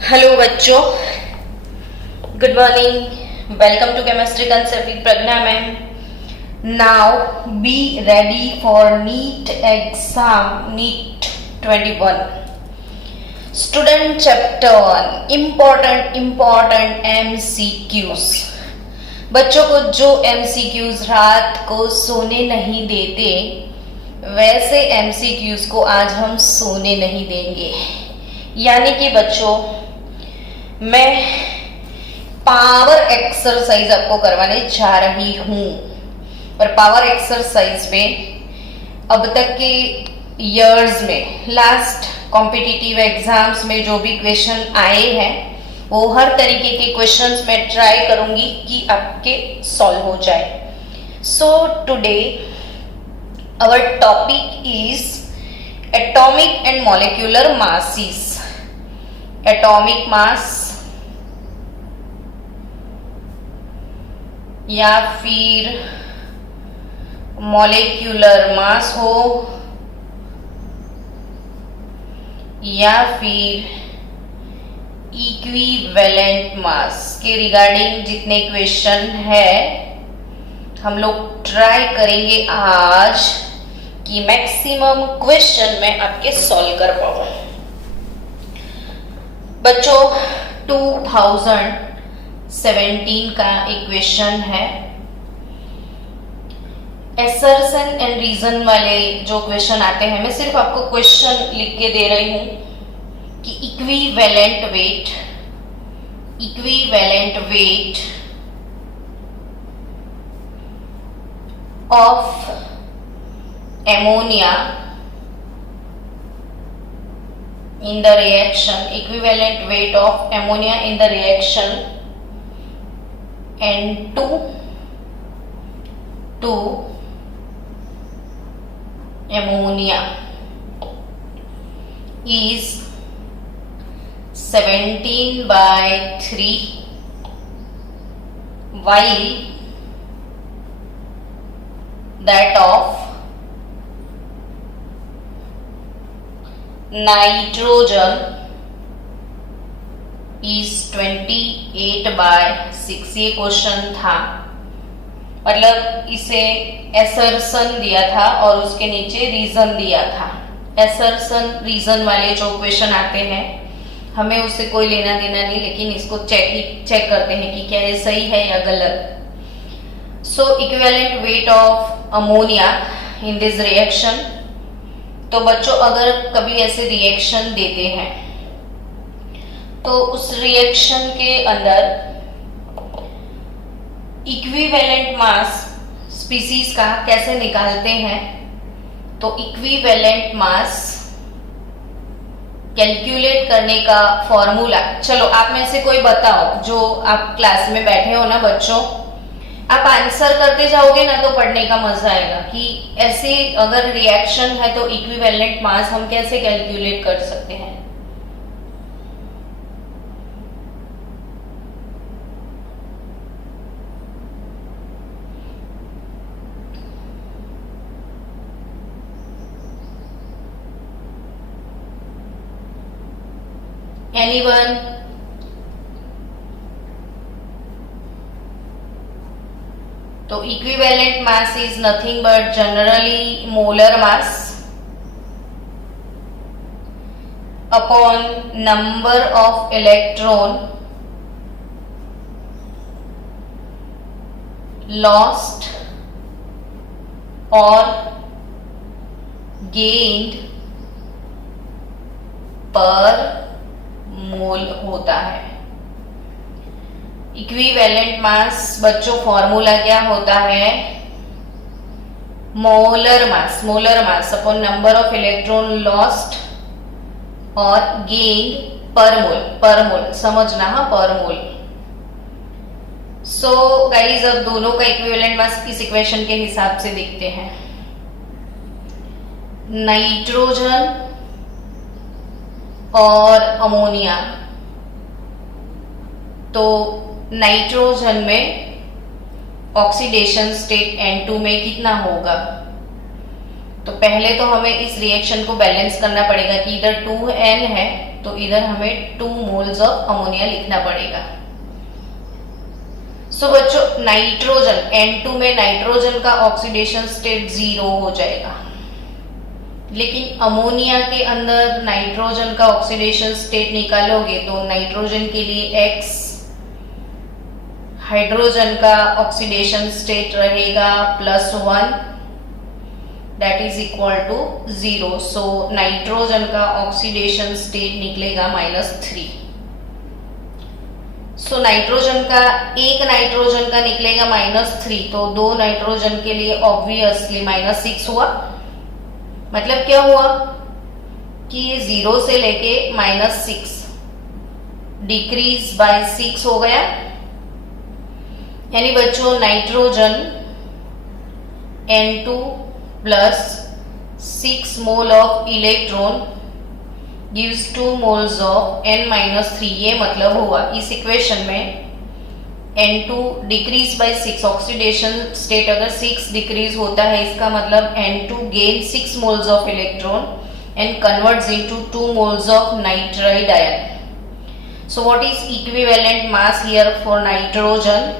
Hello बच्चों, good morning. Welcome to chemistry concept with Pragya ma'am. Now be ready for NEET exam, NEET 21 student chapter 1 important MCQs। बच्चों को जो MCQs रात को सोने नहीं देते, वैसे MCQs को आज हम सोने नहीं देंगे। यानी कि बच्चों, मैं पावर एक्सरसाइज आपको करवाने जा रही हूं। और पावर एक्सरसाइज में अब तक के इयर्स में, लास्ट कॉम्पिटिटिव एग्जाम्स में जो भी क्वेश्चन आए हैं, वो हर तरीके के क्वेश्चंस मैं ट्राई करूंगी कि आपके सॉल्व हो जाए। So today our topic is atomic and molecular masses. Atomic mass या फिर मॉलिक्यूलर मास हो या फिर इक्विवेलेंट मास के रिगार्डिंग जितने क्वेश्चन है, हम लोग ट्राई करेंगे आज कि मैक्सिमम क्वेश्चन मैं आपके सॉल्व कर पाऊं। बच्चों, 2017 का एक क्वेश्चन है। एसर्शन एंड रीजन वाले जो क्वेश्चन आते हैं, मैं सिर्फ आपको क्वेश्चन लिख के दे रही हूं कि equivalent weight of ammonia in the reaction, equivalent weight of ammonia in the reaction N2 to ammonia is 17/3, while that of nitrogen is 28/6। ये क्वेश्चन था, मतलब इसे एसर्शन दिया था और उसके नीचे रीजन दिया था। एसर्शन रीजन वाले जो क्वेश्चन आते हैं, हमें उससे कोई लेना देना नहीं, लेकिन इसको चेक करते हैं कि क्या ये सही है या गलत। So equivalent weight of ammonia in this reaction. तो बच्चों, अगर कभी ऐसे रिएक्शन देते हैं तो उस रिएक्शन के अंदर इक्विवेलेंट मास स्पीसीज का कैसे निकालते हैं, तो इक्विवेलेंट मास कैलकुलेट करने का फॉर्मूला, चलो आप में से कोई बताओ, जो आप क्लास में बैठे हो ना बच्चों, आप आंसर करते जाओगे ना तो पढ़ने का मजा आएगा कि ऐसे अगर रिएक्शन है तो इक्विवेलेंट मास हम कैसे कैलकुलेट कर सकते हैं। एनीवन? तो equivalent mass is nothing but generally molar mass upon number of electron lost और गेन्ड पर मोल होता है। इक्विवेलेंट मास बच्चों फॉर्मूला क्या होता है? Molar mass upon number of electron lost और गेन पर मोल समझना, हाँ, पर मोल। सो गाइज, अब दोनों का इक्विवेलेंट मास इस इक्वेशन के हिसाब से दिखते हैं। नाइट्रोजन और अमोनिया, तो नाइट्रोजन में ऑक्सीडेशन स्टेट N2 में कितना होगा? तो पहले तो हमें इस रिएक्शन को बैलेंस करना पड़ेगा कि इधर 2N है तो इधर हमें 2 मोल्स ऑफ अमोनिया लिखना पड़ेगा। सो बच्चों नाइट्रोजन N2 में नाइट्रोजन का ऑक्सीडेशन स्टेट 0 हो जाएगा, लेकिन अमोनिया के अंदर नाइट्रोजन का ऑक्सीडेशन स्टेट निकालोगे तो नाइट्रोजन के लिए X, हाइड्रोजन का ऑक्सीडेशन स्टेट रहेगा +1 that is equal to 0। So nitrogen का ऑक्सीडेशन स्टेट निकलेगा -3। सो नाइट्रोजन का एक नाइट्रोजन का निकलेगा -3, तो 2 नाइट्रोजन के लिए ऑब्वियसली -6 हुआ। मतलब क्या हुआ कि ये 0 से लेके -6 डिक्रीज बाय 6 हो गया। यानी बच्चों nitrogen N2 plus 6 mole of electron gives 2 moles of N-3। ये मतलब हुआ इस इक्वेशन में N2 decrease by 6, oxidation state अगर 6 डिक्रीज होता है इसका मतलब N2 gain 6 moles of electron and converts into 2 moles of nitride ion. So what is equivalent mass here for nitrogen?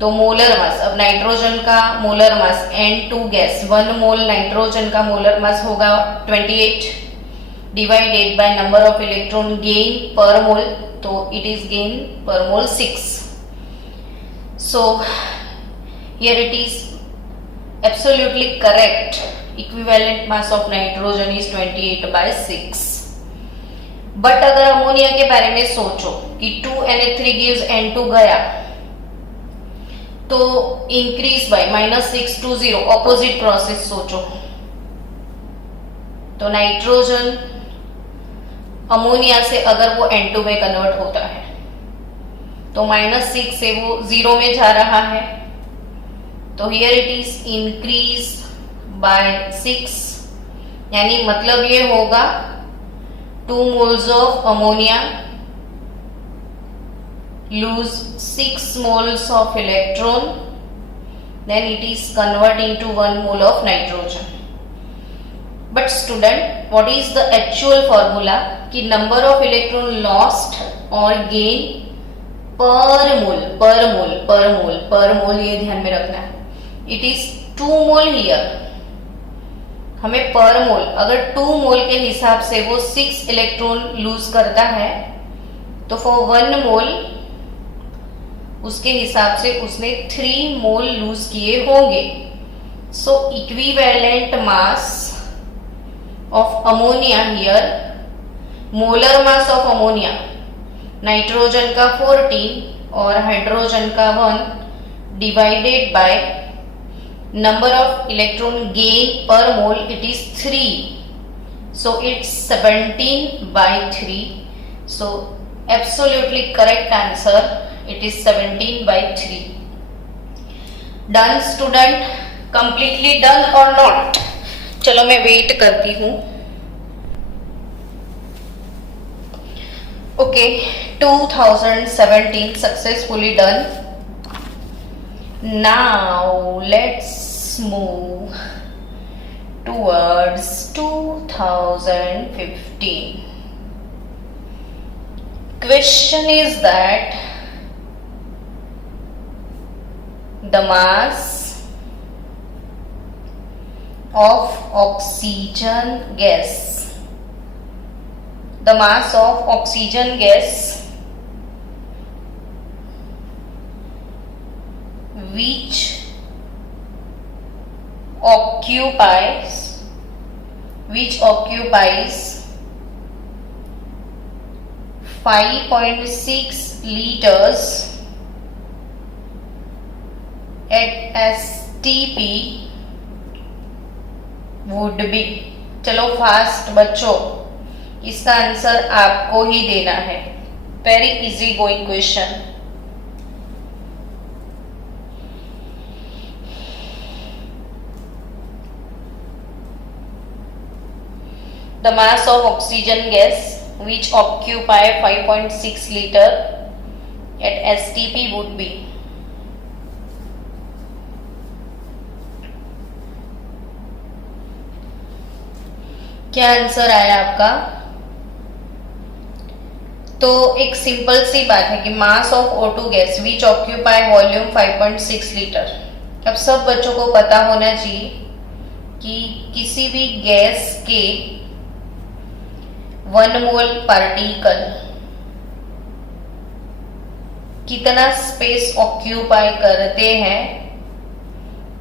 तो मोलर मास, अब नाइट्रोजन का molar mass N2 gas 1 mole nitrogen का molar mass होगा 28 divided by number of electron gain per मोल, तो it is gain per mole 6। So here it is absolutely correct. Equivalent mass of nitrogen is 28/6. But अगर ammonia के बारे में सोचो कि 2Na3 gives N2 गया तो increase by -6 to 0, opposite process सोचो। तो नाइट्रोजन अमोनिया से अगर वो N2 में कन्वर्ट होता है तो -6 से वो 0 में जा रहा है, तो here it is increase by 6। यानी मतलब ये होगा 2 moles of ammonia lose 6 moles of electron, then it is convert into 1 mole of nitrogen. But student, what is the actual formula कि number of electron lost or gain per mole ये ध्यान में रखना है। It is 2 mole here, हमें पर मोल, अगर 2 मोल के हिसाब से वो 6 इलेक्ट्रॉन लूज करता है तो फॉर 1 मोल उसके हिसाब से उसने 3 मोल लूज किए होंगे। So equivalent mass of ammonia here, molar mass of ammonia nitrogen का 14 और हाइड्रोजन का 1 divided by number of electron gain per mole it is 3, so it's 17/3। So absolutely correct answer, it is 17/3। Done student, completely done और not? चलो मैं वेट करती हूँ। Okay 2017 successfully done. Now let's move towards 2015। Question is that the mass of oxygen gas, the mass of oxygen gas which occupies 5.6 liters at STP would be। चलो fast बच्चों, इसका answer आपको ही देना है। Very easy going question. The mass of oxygen gas which occupy 5.6 liter at STP would be। क्या answer आया आपका? तो एक सिंपल सी बात है कि mass of O2 gas which occupy volume 5.6 litre. अब सब बच्चों को पता होना चाहिए कि किसी भी गैस के 1 मोल पार्टिकल कितना स्पेस ऑक्यूपाई करते हैं,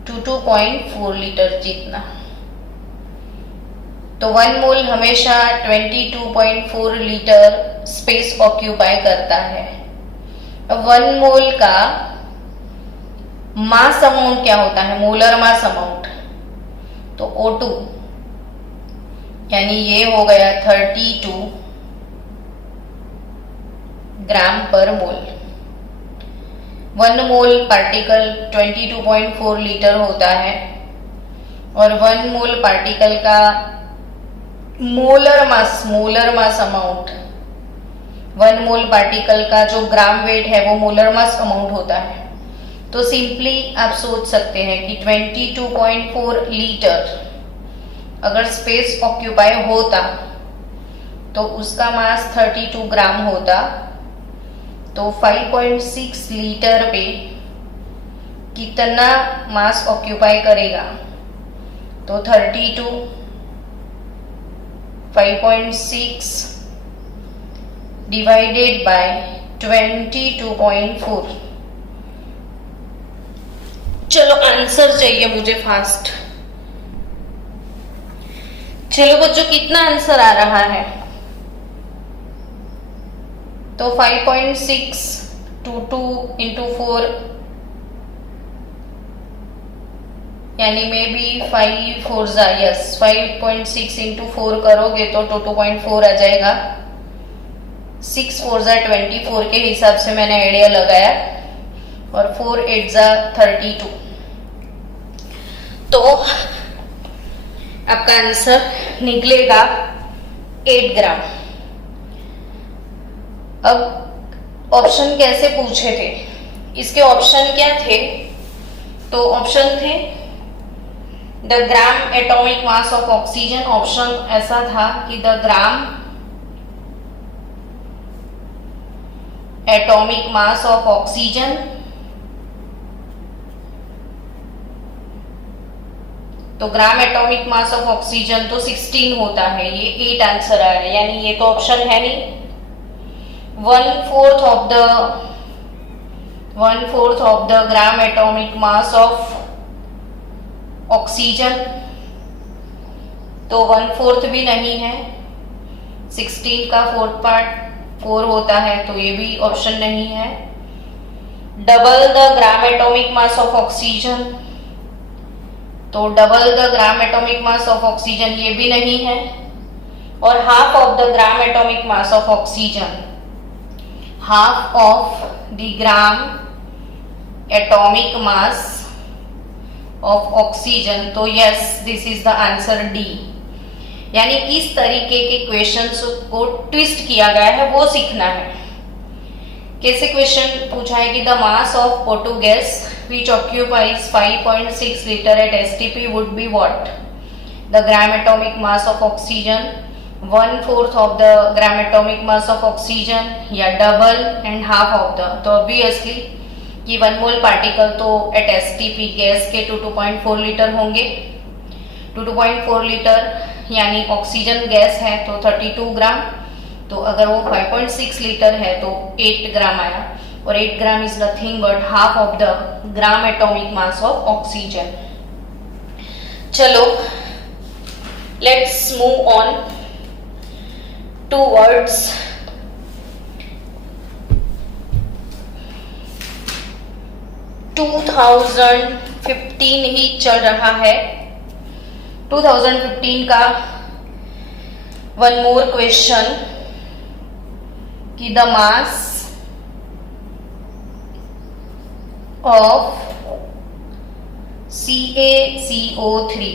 2.4 लीटर जितना। तो 1 मोल हमेशा 22.4 लीटर स्पेस ऑक्यूपाई करता है। अब 1 मोल का मास अमाउंट क्या होता है, मोलर मास अमाउंट, तो O2 यानी ये हो गया 32 ग्राम पर मोल। 1 मोल पार्टिकल 22.4 लीटर होता है और 1 मोल पार्टिकल का मोलर मास अमाउंट, 1 मोल पार्टिकल का जो ग्राम वेट है वो मोलर मास अमाउंट होता है। तो सिंपली आप सोच सकते हैं कि 22.4 लीटर अगर स्पेस ऑक्यूपाई होता तो उसका मास 32 ग्राम होता, तो 5.6 लीटर पे कितना मास ऑक्यूपाई करेगा, तो 32 5.6 डिवाइडेड बाय 22.4। चलो आंसर चाहिए मुझे फास्ट। चलो बच्चों कितना आंसर आ रहा है, तो 5.6 2 into 4 यानी मे बी 5 4 यस 5.6 into 4 करोगे तो 2.4 आ जाएगा। 6 4 24 के हिसाब से मैंने आइडिया लगाया और 4 8 32, तो आपका आंसर निकलेगा 8 ग्राम। अब ऑप्शन कैसे पूछे थे, इसके ऑप्शन क्या थे, तो ऑप्शन थे the gram atomic mass of oxygen. Option ऐसा था कि the gram atomic mass of oxygen, तो gram atomic mass of oxygen तो 16 होता है, ये 8 आंसर आ रहा है, यानी ये तो ऑप्शन है नहीं। 1/4 of the gram atomic mass of oxygen, तो 1/4 भी नहीं है। 16 का 4th पार्ट 4 होता है, तो ये भी ऑप्शन नहीं है। Double the gram atomic mass of oxygen, तो double the gram atomic mass of oxygen ये भी नहीं है। और half of the gram atomic mass of oxygen, half of the gram atomic mass of oxygen, तो yes this is the answer D. यानी किस तरीके के क्वेश्चंस को ट्विस्ट किया गया है वो सीखना है। कैसे क्वेश्चन पूछा है कि the mass of O2 gas which occupies 5.6 liter at STP would be what? The gram atomic mass of oxygen, 1/4 of the gram atomic mass of oxygen, या double and half of the। तो obviously कि 1 मोल particle तो eight STP gas के 2.4 litre होंगे। 2.4 litre यानी oxygen gas है तो 32 ग्राम, तो अगर वो 5.6 लीटर है तो 8 ग्राम आया, और 8 gram is nothing but half of the gram atomic mass of oxygen. चलो let's move on towards to 2015 ही चल रहा है। 2015 का वन मोर क्वेश्चन कि the mass of CaCO3,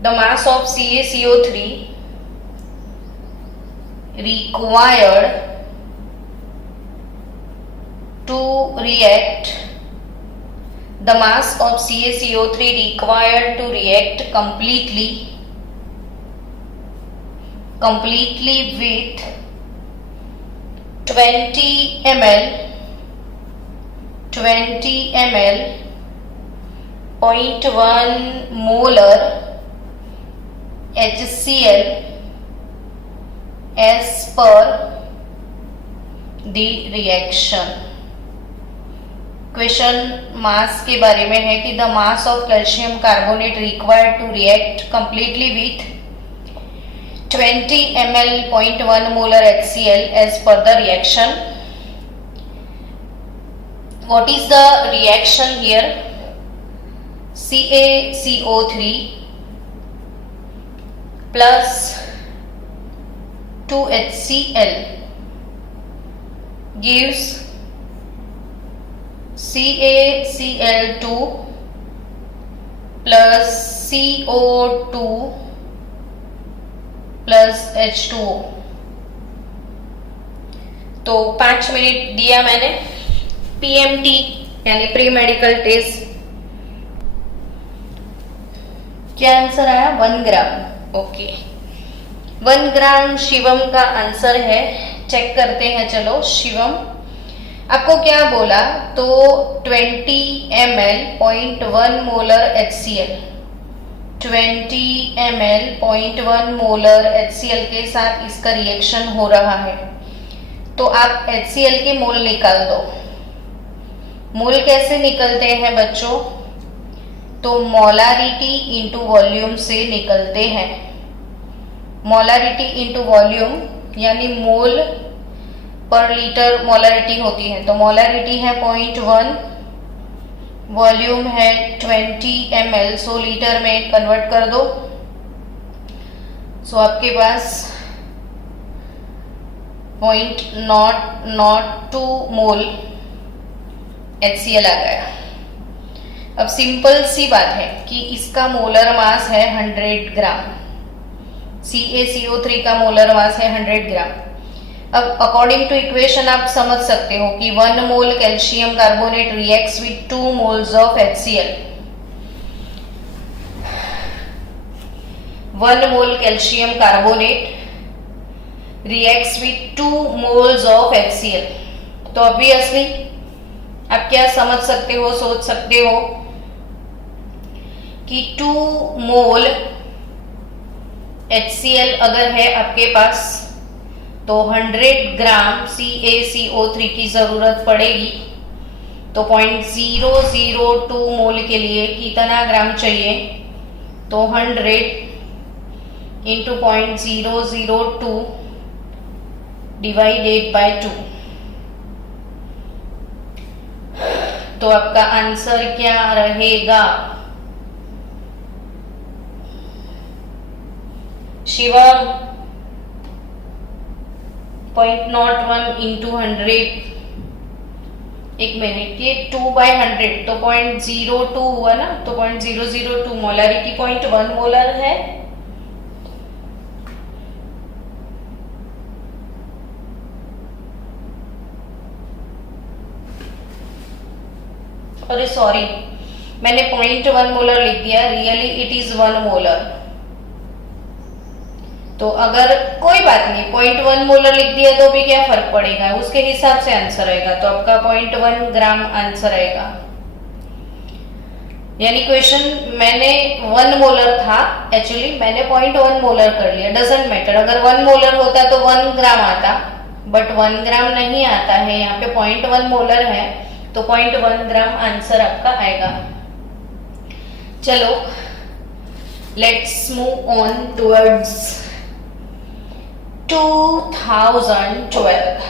the mass of CaCO3 required to react, the mass of CaCO3 required to react completely with 20 ml 0.1 molar HCl as per the reaction. Question mass के बारे में है कि the mass of calcium carbonate required to react completely with 20 ml 0.1 molar HCl as per the reaction. What is the reaction here? CaCO3 plus 2HCl gives CaCl2 plus CO2 plus H2O. तो 5 minute दिया मैंने. PMT यानी pre medical test. क्या answer आया? 1 ग्राम. Okay, 1 ग्राम शिवम का answer है. Check करते हैं. चलो, शिवम आपको क्या बोला? तो 20 ml 0.1 molar HCl 20 ml 0.1 molar HCl के साथ इसका रिएक्शन हो रहा है. तो आप HCl के मोल निकाल दो. मोल कैसे निकलते हैं बच्चों? तो मोलारिटी इंटू वॉल्यूम से निकलते हैं. मोलारिटी इंटू वॉल्यूम यानी मोल पर लीटर मोलारिटी होती है. तो मोलारिटी है 0.1, वॉल्यूम है 20 ml. सो लीटर में कन्वर्ट कर दो. सो आपके पास 0.002 मोल HCl आ गया. अब सिंपल सी बात है कि इसका मोलर मास है 100 ग्राम. CaCO3 का मोलर मास है 100 ग्राम. अब अकॉर्डिंग टू इक्वेशन आप समझ सकते हो कि 1 mole calcium carbonate reacts with 2 moles of HCl. 1 mole calcium carbonate reacts with 2 moles of HCl. तो ऑब्वियसली आप क्या समझ सकते हो, सोच सकते हो कि 2 मोल HCl अगर है आपके पास तो 100 ग्राम CaCO3 की जरूरत पड़ेगी. तो 0.002 मोल के लिए कितना ग्राम चाहिए? तो 100 इंटू 0.002 डिवाइडेड बाय 2. तो आपका आंसर क्या रहेगा? शिवम 0.01 इंटू 100. एक मिनट, ये 2/100 तो 0.02 हुआ ना. तो 0.002 मोलारिटी 0.1 मोलर है. अरे सॉरी, मैंने 0.1 मोलर लिख दिया. Really it is 1 molar. तो अगर कोई बात नहीं, 0.1 मोलर लिख दिया तो भी क्या फर्क पड़ेगा, उसके हिसाब से आंसर आएगा. तो आपका 0.1 ग्राम आंसर आएगा. यानी क्वेश्चन मैंने 1 मोलर था, एक्चुअली मैंने 0.1 मोलर कर लिया. डजंट मैटर, अगर 1 मोलर होता तो 1 ग्राम आता, बट 1 ग्राम नहीं आता है. यहाँ पे 0.1 मोलर है तो 0.1 ग्राम आंसर आपका आएगा. चलो, let's move on towards 2012.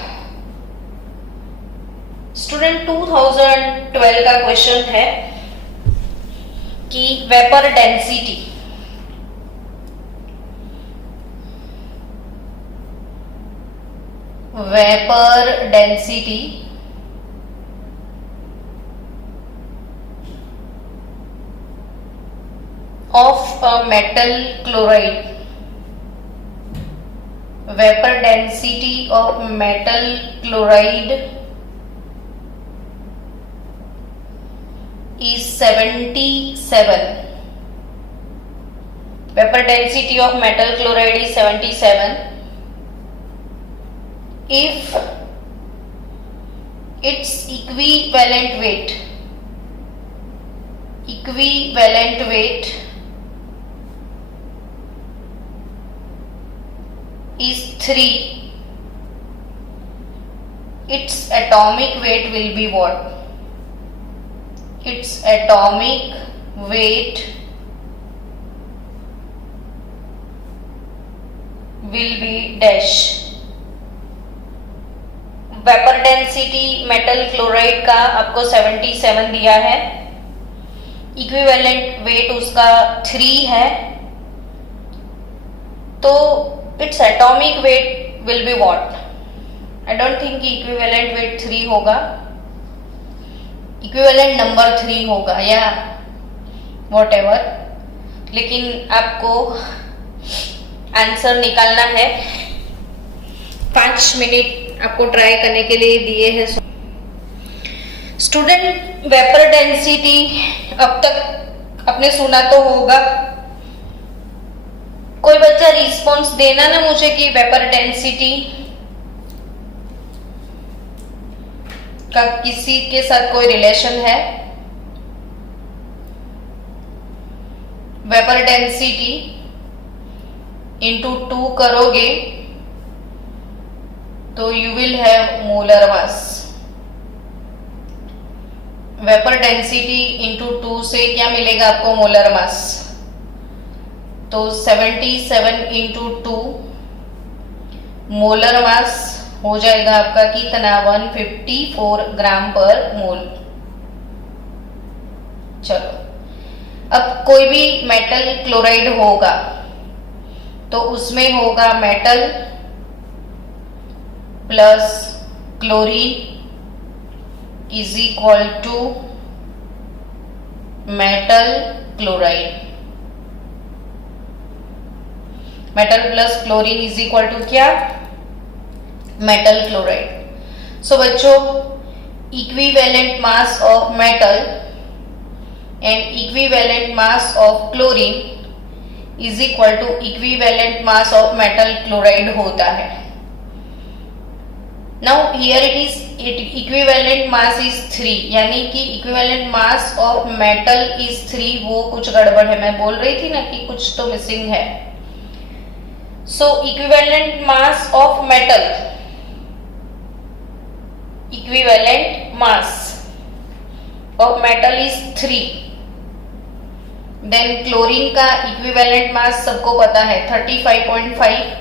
Student 2012 का क्वेश्चन है कि vapour density of a metal chloride. Vapor density of metal chloride is 77. Vapor density of metal chloride is 77. If its equivalent weight is 3, its atomic weight will be what? Its atomic weight will be dash. Vapour density metal chloride का आपको 77 दिया है, equivalent weight उसका 3 है, तो its atomic weight will be what? I don't think कि equivalent weight 3 होगा, equivalent number 3 होगा या व्हाटएवर, लेकिन आपको आंसर निकालना है। 5 मिनट आपको ट्राई करने के लिए दिए हैं। स्टूडेंट, वेपर डेंसिटी अब तक आपने सुना तो होगा, कोई बच्चा रिस्पॉन्स देना ना मुझे कि वेपर डेंसिटी का किसी के साथ कोई रिलेशन है। वेपर डेंसिटी इंटू 2 करोगे तो you will have molar mass. Vapour density into 2 से क्या मिलेगा आपको? Molar mass. तो 77 इंटू 2 मोलर मास हो जाएगा आपका कितना? 154 ग्राम पर मोल। चलो, अब कोई भी मेटल क्लोराइड होगा तो उसमें होगा metal plus chlorine is equal to metal chloride. Metal plus chlorine is equal to क्या? Metal chloride. सो बच्चों, equivalent mass of metal and equivalent mass of chlorine is equal to equivalent mass of metal chloride होता है। Now here it equivalent mass is 3, यानी कि equivalent mass of metal is 3। वो कुछ गड़बड़ है, मैं बोल रही थी ना कि कुछ तो मिसिंग है। So equivalent mass of metal, equivalent mass of metal is 3। Then chlorine का equivalent mass सबको पता है 35.5,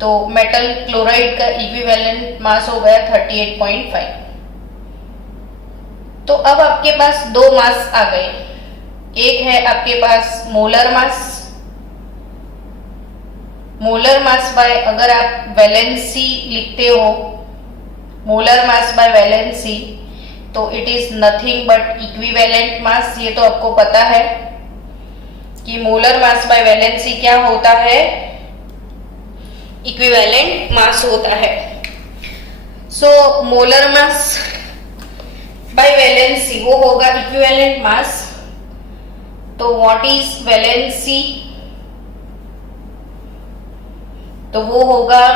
तो मेटल क्लोराइड का इक्विवेलेंट मास हो गया 38.5। तो अब आपके पास 2 मास आ गए। एक है आपके पास molar mass. Molar mass by, अगर आप वैलेंसी लिखते हो, मोलर मास बाय वैलेंसी, तो it is nothing but equivalent mass. ये तो आपको पता है कि मोलर मास बाय वैलेंसी क्या होता है? इक्विवेलेंट मास होता है। So molar mass by valency वो होगा इक्विवेलेंट मास। तो व्हाट इज वैलेंसी? तो वो होगा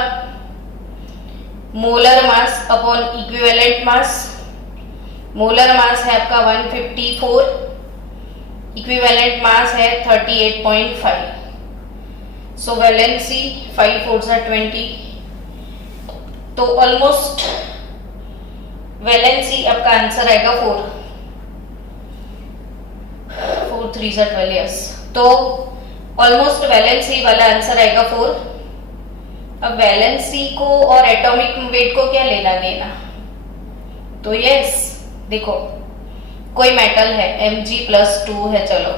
molar mass upon equivalent mass. Molar मास है आपका 154, इक्विवेलेंट मास है 38.5। सो वैलेंसी 5 4 20, तो ऑलमोस्ट वैलेंसी आपका आंसर आएगा 4 4 3 12। यस, तो ऑलमोस्ट वैलेंसी वाला आंसर आएगा 4। अब वैलेंसी को और एटॉमिक वेट को क्या लेना देना? तो यस, देखो कोई मेटल है Mg+2 है, चलो,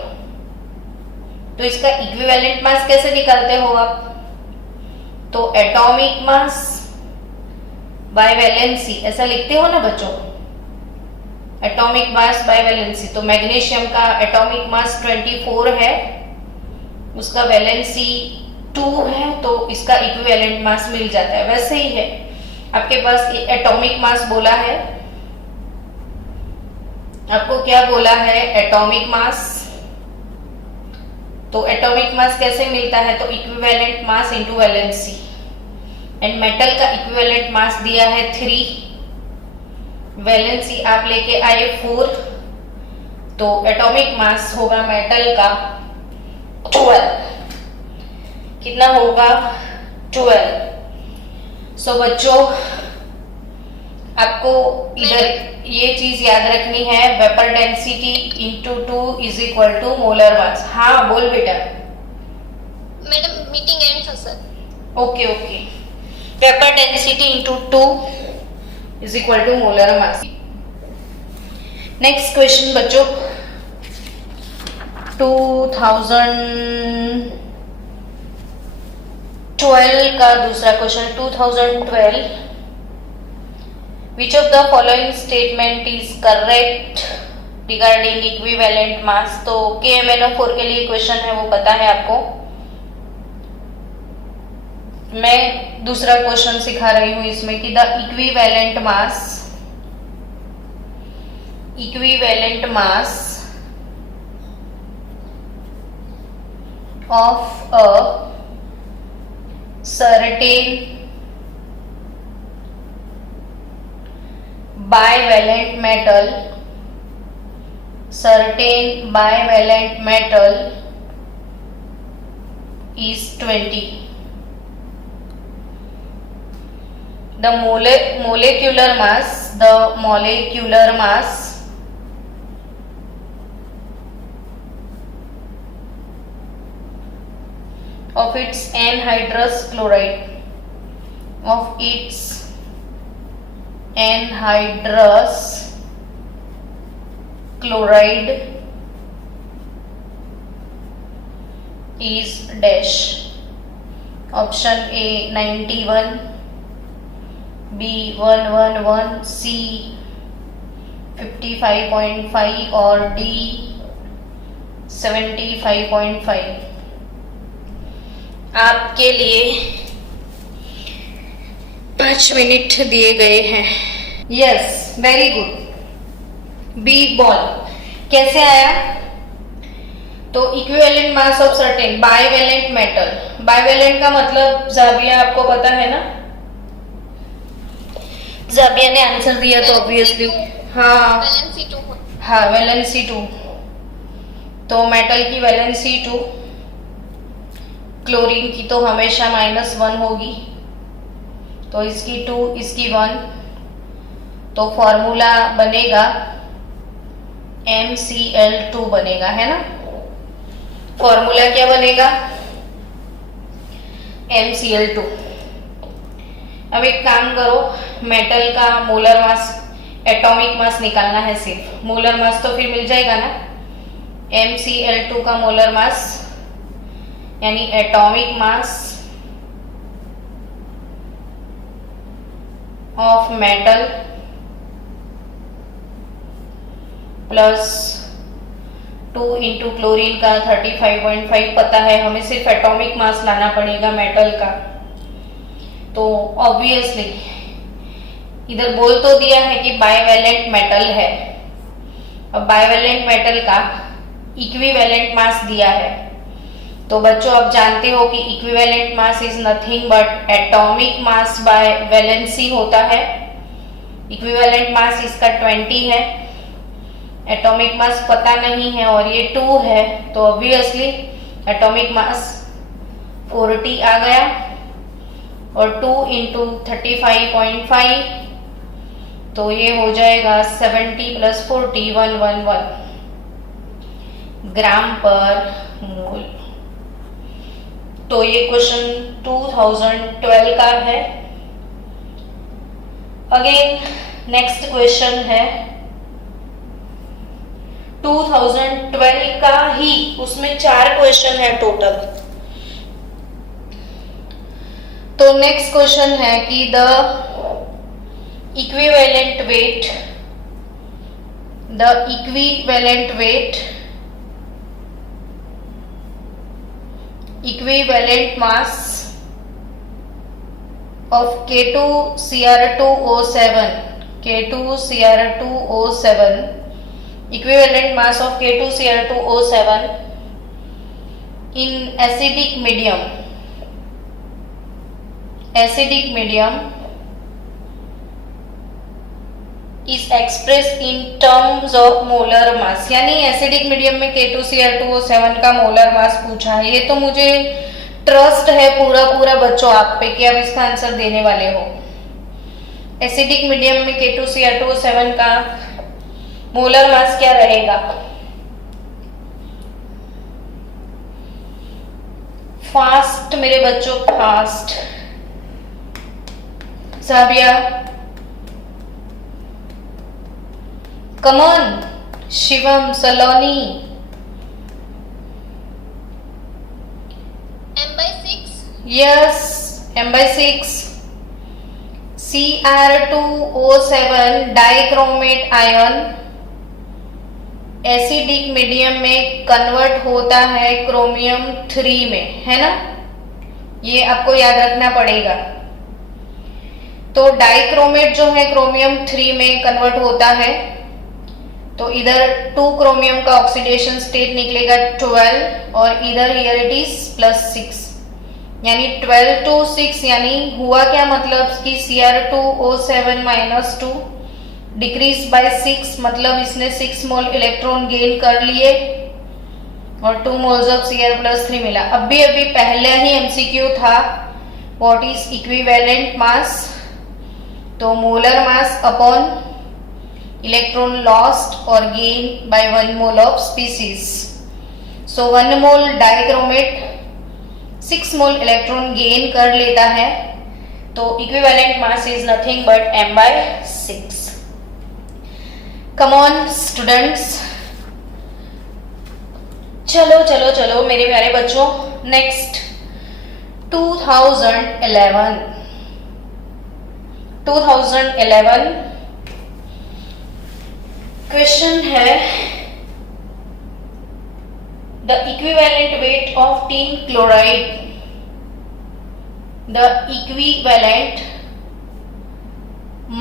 तो इसका इक्विवेलेंट मास कैसे निकालते हो आप? तो एटॉमिक मास बाय वैलेंसी ऐसा लिखते हो ना बच्चों, एटॉमिक मास बाय वैलेंसी। तो मैग्नीशियम का एटॉमिक मास 24 है, उसका वैलेंसी 2 है, तो इसका इक्विवेलेंट मास मिल जाता है। वैसे ही है, आपके पास एटॉमिक मास बोला है, आपको क्या बोला है? Atomic mass. तो एटॉमिक मास कैसे मिलता है? तो equivalent mass into valency. And metal का इक्विवेलेंट मास दिया है 3, वैलेंसी आप लेके आए 4, तो एटॉमिक मास होगा मेटल का 12। कितना होगा? 12। सो बच्चों आपको इधर ये चीज याद रखनी है, vapour density into 2 is equal to molar mass. हाँ बोल बेटा। मैडम मीटिंग एंड था sir. Okay okay, vapour density into 2 is equal to molar mass. Next question बच्चों, 2012 का दूसरा क्वेश्चन। 2012, which of the following statement is correct regarding equivalent mass? तो KMnO4 के लिए क्वेश्चन है, वो पता है आपको। मैं दूसरा क्वेश्चन सिखा रही हूं इसमें कि the equivalent mass of a certain bivalent metal is 20. The molecular mass of its anhydrous chloride is dash. Option A 91, B 111, C 55.5 और D 75.5। आपके लिए 5 मिनट दिए गए हैं। Yes, very good. बी बॉल कैसे आया? तो equivalent mass of certain bivalent metal. Bivalent का मतलब जाविया आपको पता है ना? जाविया ने आंसर दिया तो ऑब्वियसली हाँ वैलेंसी 2। तो मेटल की वैलेंसी 2, क्लोरीन की तो हमेशा -1 होगी, तो इसकी 2 इसकी 1, तो फॉर्मूला बनेगा MCl2 बनेगा, है ना? फॉर्मूला क्या बनेगा? MCl2। अब एक काम करो, मेटल का मोलर मास, एटॉमिक मास निकालना है सिर्फ। मोलर मास तो फिर मिल जाएगा ना। MCl2 का मोलर मास यानी atomic mass of metal plus 2 into chlorine का 35.5 पता है, हमें सिर्फ एटॉमिक मास लाना पड़ेगा मेटल का। तो ऑब्वियसली इधर बोल तो दिया है कि बाइवेलेंट मेटल है, अब बाइवेलेंट मेटल का इक्विवेलेंट मास दिया है। तो बच्चों आप जानते हो कि equivalent mass is nothing but atomic mass by valency होता है। इक्विवेलेंट मास इसका 20 है, एटॉमिक मास पता नहीं है और ये 2 है, तो ऑब्वियसली एटॉमिक मास 40 आ गया और 2 इंटू 35.5, तो ये हो जाएगा 70 + 40 111 ग्राम पर मोल। तो ये क्वेश्चन 2012 का है। अगेन नेक्स्ट क्वेश्चन है 2012 का ही, उसमें 4 क्वेश्चन है टोटल। तो नेक्स्ट क्वेश्चन है कि the equivalent mass of K2Cr2O7 equivalent mass of K2Cr2O7 in acidic medium is express in terms of molar mass, यानी एसिडिक मीडियम में K2Cr2O7 का मोलर मास पूछा है। ये तो मुझे ट्रस्ट है पूरा पूरा बच्चों आप पे कि आप इसका आंसर देने वाले हो। एसिडिक मीडियम में K2Cr2O7 का मोलर मास क्या रहेगा? फास्ट मेरे बच्चों, फास्ट। साबिया, कमन। शिवम, सलोनी, M/6. Yes, M/6। Cr2O7 dichromate ion acidic medium में कन्वर्ट होता है क्रोमियम 3 में, है ना? ये आपको याद रखना पड़ेगा। तो डाइक्रोमेट जो है क्रोमियम 3 में कन्वर्ट होता है, तो इधर 2 क्रोमियम का ऑक्सीडेशन स्टेट निकलेगा 12 और इधर हियर इट इज +6, यानी 12 to 6, यानी हुआ क्या मतलब कि Cr2O7 -2 डिक्रीज बाय 6, मतलब इसने 6 मोल इलेक्ट्रॉन गेन कर लिए और 2 मोल्स ऑफ Cr+3 मिला। अभी पहले ही एमसीक्यू था, व्हाट इज इक्विवेलेंट मास, तो molar mass upon electron lost और गेन बाय 1 mole of species. So 1 mole dichromate 6 mole electron gain कर लेता है, तो equivalent mass is nothing but M/6। Come on students, चलो चलो चलो मेरे प्यारे बच्चों। नेक्स्ट 2011 क्वेश्चन है the equivalent weight of tin chloride, the equivalent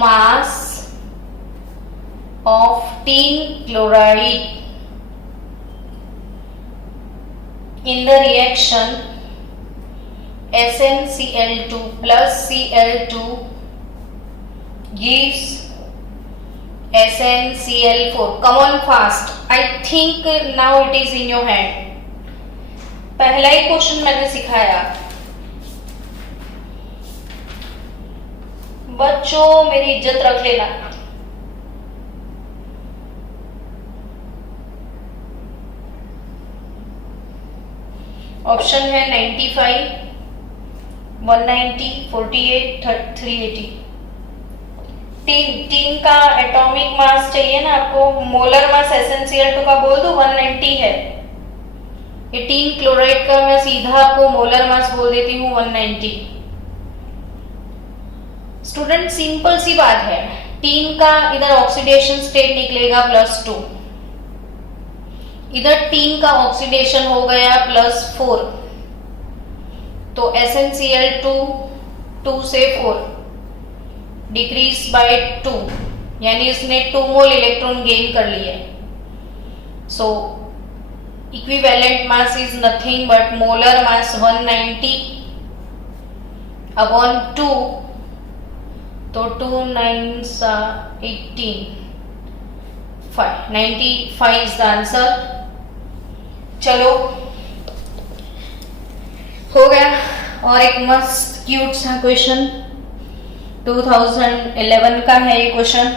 mass of tin chloride in the reaction SnCl2 plus Cl2 gives SnCl4. Come on fast, I think now it is in your hand. पहला ही question मैंने सिखाया बच्चों, मेरी इज्जत रख लेना। Option है 95, 190, 48, 380। तीन का एटॉमिक मास चाहिए ना आपको। मोलर मास SnCl2 का बोल दूं 190 है। ये टीन क्लोराइड का मैं सीधा आपको मोलर मास बोल देती हूँ 190। स्टूडेंट सिंपल सी बात है, टीन का इधर ऑक्सीडेशन स्टेट निकलेगा +2, इधर टीन का ऑक्सीडेशन हो गया +4, तो SnCl2 2 से 4 डिक्रीज बाय 2, यानी इसने 2 मोल इलेक्ट्रॉन गेन कर लिए। So equivalent mass is nothing but molar mass 190 upon 2, तो 2 9s 18, 95 इज द आंसर। चलो हो गया। और एक मस्त क्यूट सा क्वेश्चन 2011 का है ये क्वेश्चन।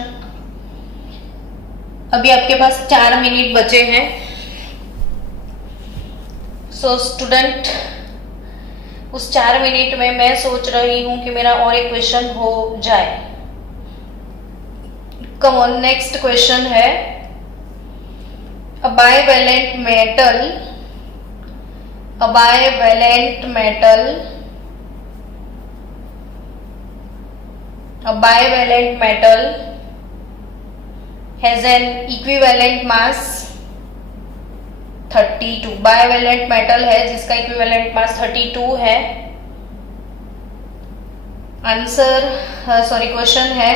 अभी आपके पास 4 मिनट बचे हैं। सो स्टूडेंट, उस 4 मिनट में मैं सोच रही हूं कि मेरा और एक क्वेश्चन हो जाए। कम ऑन, नेक्स्ट क्वेश्चन है a bivalent metal has an equivalent mass 32। bivalent metal है जिसका equivalent mass 32 है। आंसर क्वेश्चन है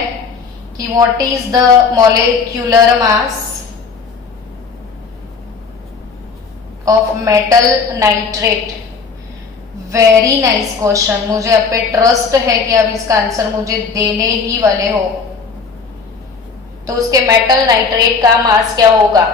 कि what is the molecular mass of metal nitrate। Very nice question, मुझे आप पे ट्रस्ट है कि आप इसका आंसर मुझे देने ही वाले हो। तो उसके मेटल नाइट्रेट का मास क्या होगा?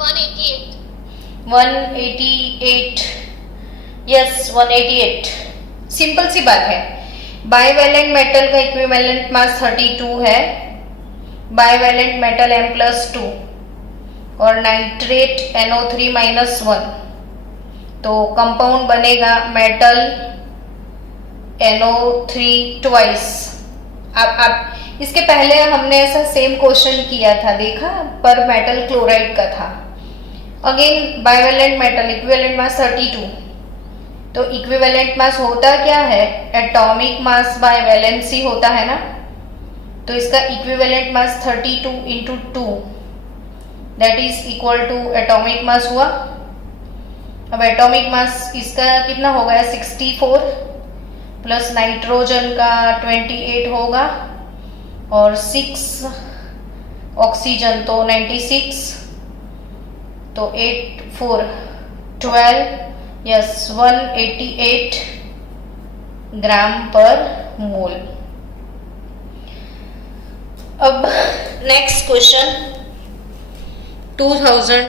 $188. 188. यस, 188. सिंपल सी बात है। बाइवेलेंट मेटल का इक्विवेलेंट मास 32 है, बाइवेलेंट मेटल M+2 और नाइट्रेट NO3-1, तो कंपाउंड बनेगा मेटल NO3 ट्वाइस। आप इसके पहले हमने ऐसा सेम क्वेश्चन किया था, देखा, पर मेटल क्लोराइड का था। Again bivalent metal equivalent mass 32, तो इक्विवेलेंट मास होता क्या है? एटॉमिक मास बाय वैलेंसी होता है ना, तो इसका equivalent mass 32 into 2 that is equal to atomic mass हुआ। अब एटॉमिक मास इसका कितना हो गया? 64 प्लस नाइट्रोजन का 28 होगा और 6 ऑक्सीजन तो 96, तो 8 4 12, यस 188 ग्राम पर मोल। अब नेक्स्ट क्वेश्चन 2000